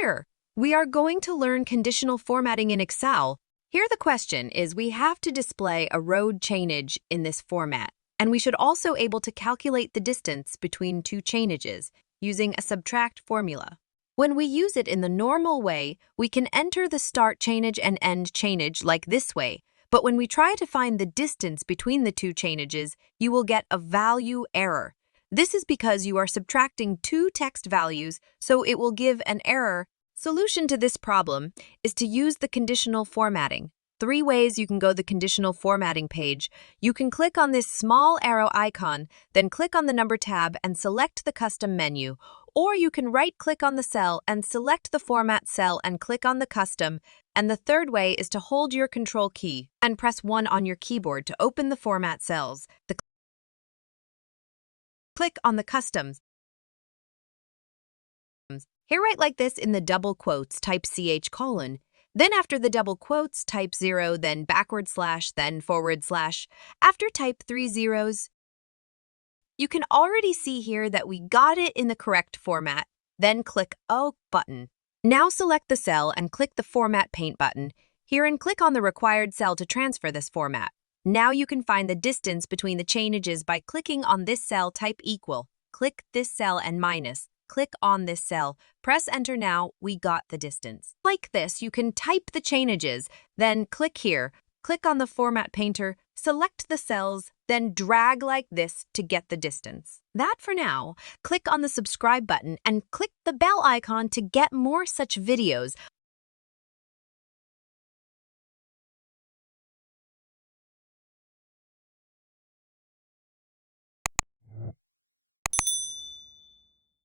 Here, we are going to learn conditional formatting in Excel. Here the question is we have to display a road chainage in this format, and we should also able to calculate the distance between two chainages using a subtract formula. When we use it in the normal way, we can enter the start chainage and end chainage like this way, but when we try to find the distance between the two chainages, you will get a value error. This is because you are subtracting two text values, so it will give an error. Solution to this problem is to use the conditional formatting. 3 ways you can go the conditional formatting page. You can click on this small arrow icon, then click on the number tab and select the custom menu. Or you can right-click on the cell and select the format cell and click on the custom. And the third way is to hold your control key and press 1 on your keyboard to open the format cells. Click on the customs. Here, write like this in the double quotes, type CH colon. Then after the double quotes, type 0, then backward slash, then forward slash. After type 3 zeros. You can already see here that we got it in the correct format. Then click OK button. Now select the cell and click the Format Paint button here and click on the required cell to transfer this format. Now you can find the distance between the chainages by clicking on this cell, type equal. Click this cell and minus. Click on this cell. Press enter now, we got the distance. Like this, you can type the chainages, then click here. Click on the Format Painter, select the cells, then drag like this to get the distance. That for now. Click on the subscribe button and click the bell icon to get more such videos.